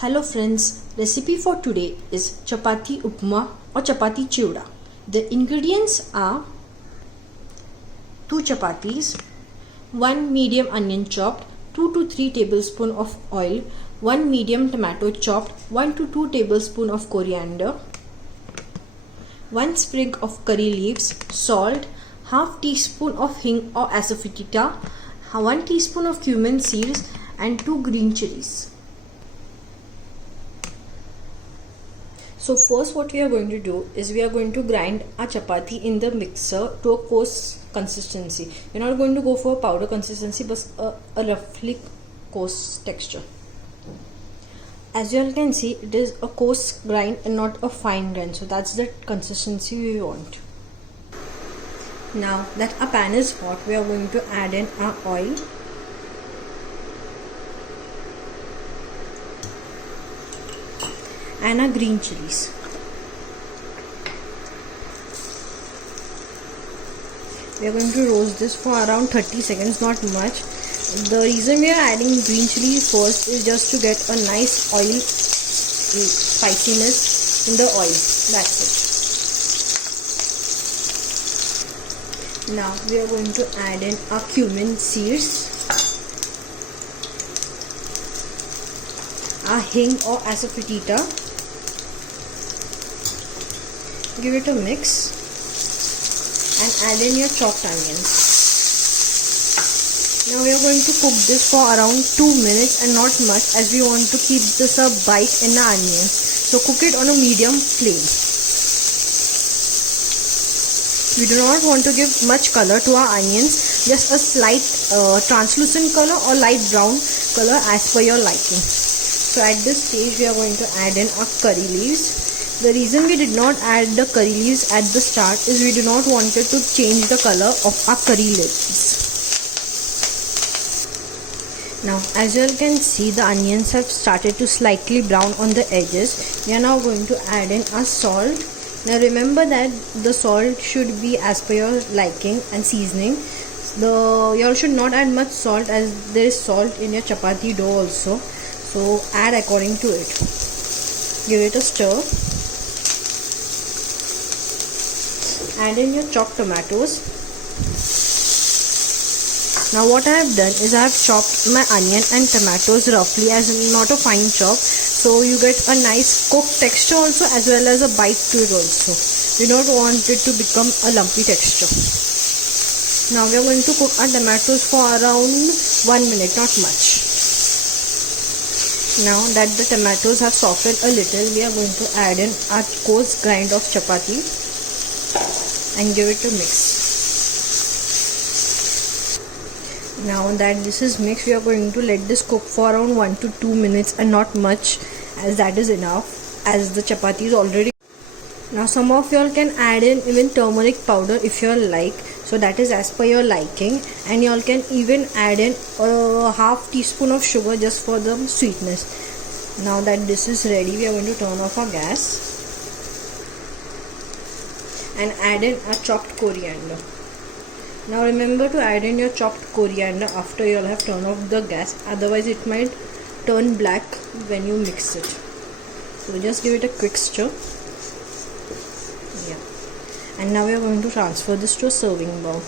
Hello friends, recipe for today is chapati upma or chapati chiuda. The ingredients are 2 chapatis, 1 medium onion chopped, 2 to 3 tablespoons of oil, 1 medium tomato chopped, 1 to 2 tablespoons of coriander, 1 sprig of curry leaves, salt, half teaspoon of hing or asafoetida, 1 teaspoon of cumin seeds and 2 green chilies. So first what we are going to do is we are going to grind our chapati in the mixer to a coarse consistency. We're not going to go for a powder consistency but a roughly coarse texture. As you all can see, it is a coarse grind and not a fine grind. So that's the consistency we want. Now that our pan is hot, we are going to add in our oil. And our green chilies. We are going to roast this for around 30 seconds, not much. The reason we are adding green chilies first is just to get a nice oil spiciness in the oil. That's it. Now we are going to add in our cumin seeds, our hing or asafoetida. Give it a mix and add in your chopped onions. Now we are going to cook this for around 2 minutes and not much, as we want to keep this a bite in the onions. So cook it on a medium flame. We do not want to give much color to our onions, just a slight translucent color or light brown color as per your liking. So at this stage we are going to add in our curry leaves. The reason we did not add the curry leaves at the start is we do not want it to change the color of our curry leaves. Now as you all can see, the onions have started to slightly brown on the edges. We are now going to add in our salt. Now remember that the salt should be as per your liking and seasoning. You all should not add much salt as there is salt in your chapati dough also. So add according to it. Give it a stir. Add in your chopped tomatoes. Now what I have done is I have chopped my onion and tomatoes roughly, as not a fine chop, so you get a nice cooked texture also as well as a bite to it also. You don't want it to become a lumpy texture. Now we are going to cook our tomatoes for around 1 minute, not much. Now that the tomatoes have softened a little, we are going to add in our coarse grind of chapati and give it a mix. Now that this is mixed, we are going to let this cook for around 1 to 2 minutes and not much, as that is enough, as the chapati is already. Now some of y'all can add in even turmeric powder if you like, so that is as per your liking, and y'all can even add in a half teaspoon of sugar just for the sweetness. Now that this is ready, we are going to turn off our gas and add in our chopped coriander. Now remember to add in your chopped coriander after you all have turned off the gas, otherwise it might turn black when you mix it. So just give it a quick stir. Yeah. And now we are going to transfer this to a serving bowl.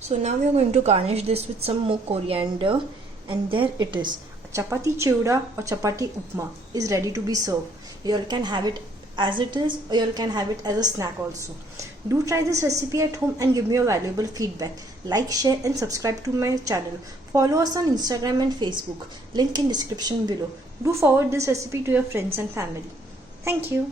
So now we are going to garnish this with some more coriander, and there it is. Chapati chiuda or chapati upma is ready to be served. You all can have it as it is, or you can have it as a snack also. Do try this recipe at home and give me your valuable feedback. Like, share and subscribe to my channel. Follow us on Instagram and Facebook. Link in description below. Do forward this recipe to your friends and family. Thank you.